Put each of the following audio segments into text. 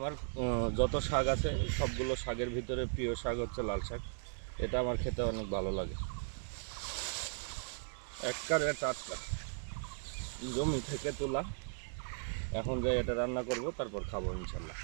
আমার যত শাক আছে সবগুলো শাকের ভিতরে প্রিয় শাক হচ্ছে লাল শাক। এটা আমার খেতে অনেক ভালো লাগে। একবারে টাটকা জমি থেকে তোলা। এখন যাই এটা রান্না করব, তারপর খাবো ইনশাল্লাহ।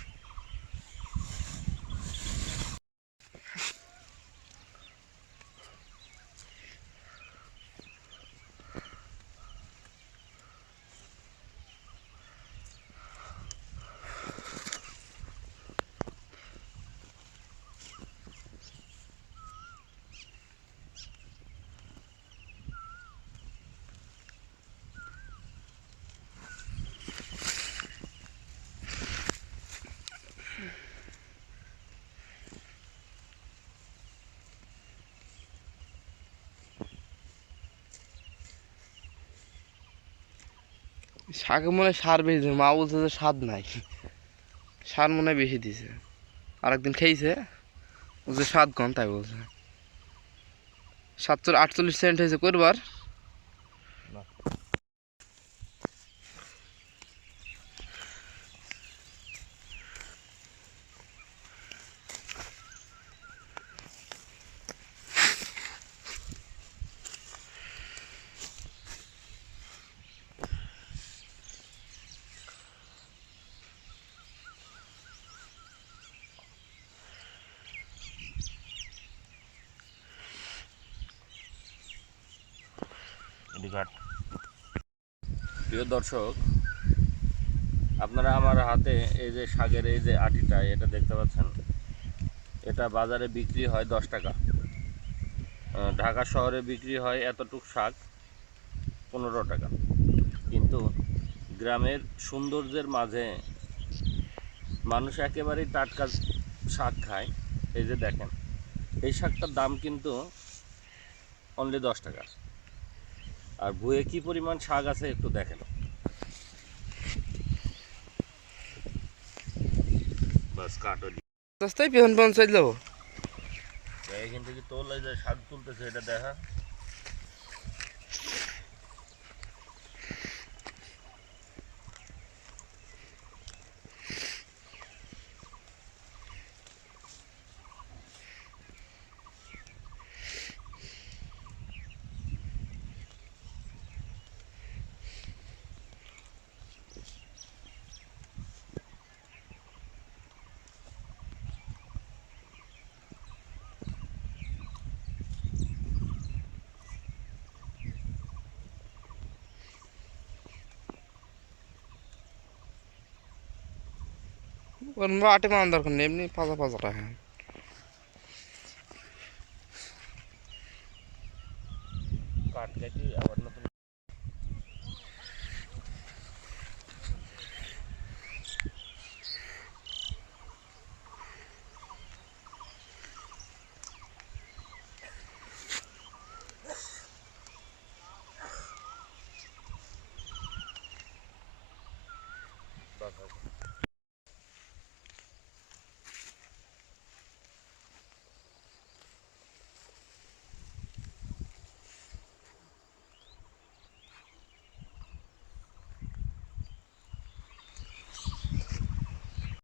শাকে মনে হয় সার বেশি দিয়েছে, মা বলছে যে স্বাদ নাই, সার মনে হয় বেশি দিছে। আরেকদিন খেয়েছে, বলছে স্বাদ কম, তাই বলছে। 47-48 সেন্ট হয়েছে করবার। প্রিয় দর্শক, আপনারা আমার হাতে এই যে শাকের এই যে আটিটা, এটা দেখতে পাচ্ছেন। এটা বাজারে বিক্রি হয় 10 টাকা। ঢাকা শহরে বিক্রি হয় এতটুক শাক 15 টাকা। কিন্তু গ্রামের সৌন্দর্যের মাঝে মানুষ একেবারেই টাটকা শাক খায়। এই যে দেখেন, এই শাকটার দাম কিন্তু অনলি 10 টাকা। আর ভুঁয়ে কি পরিমাণ শাক আছে একটু দেখেন। বাস কাটো রাস্তায় পেহন পেহন চলে যাবো। এখান থেকে তোল, এই যে শাক তুলতেছে, এটা দেখা। ওর আটে মারার দরকার নেই, এমনি পাজা পাজা টাকা। কাট কাটি আবার